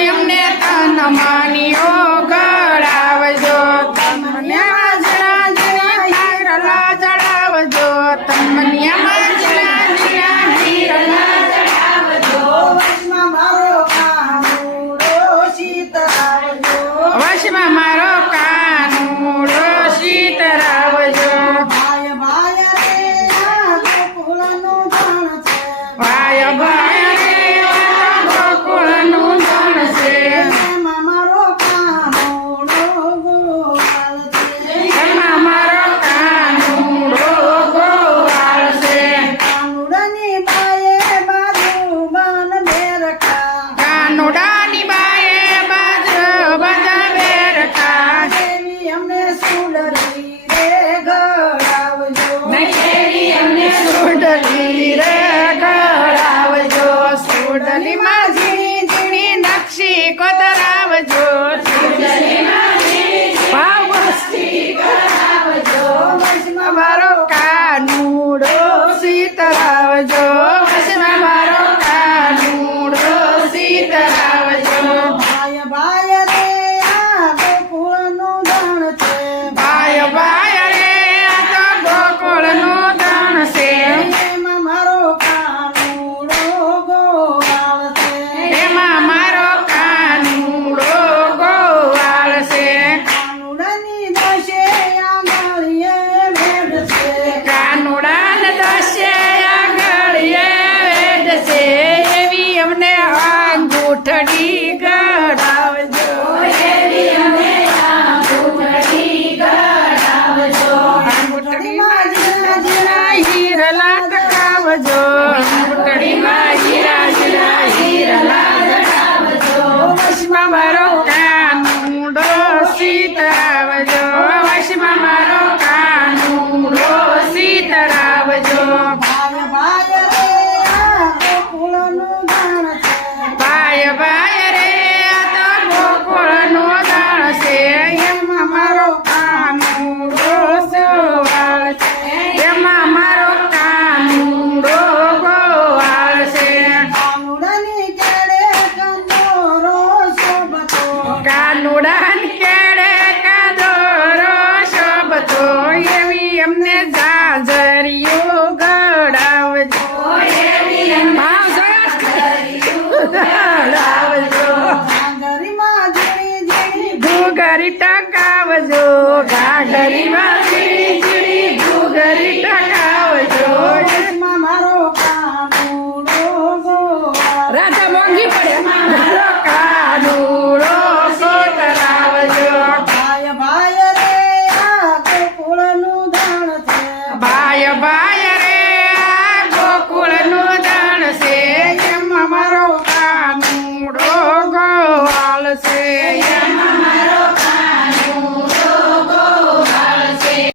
એમને તન માનીઓ ગળાવજો તમને animada! Vai, vai. ઘરી ટકાવજો. ઘાઘરી માં ઘૂઘરી ટકા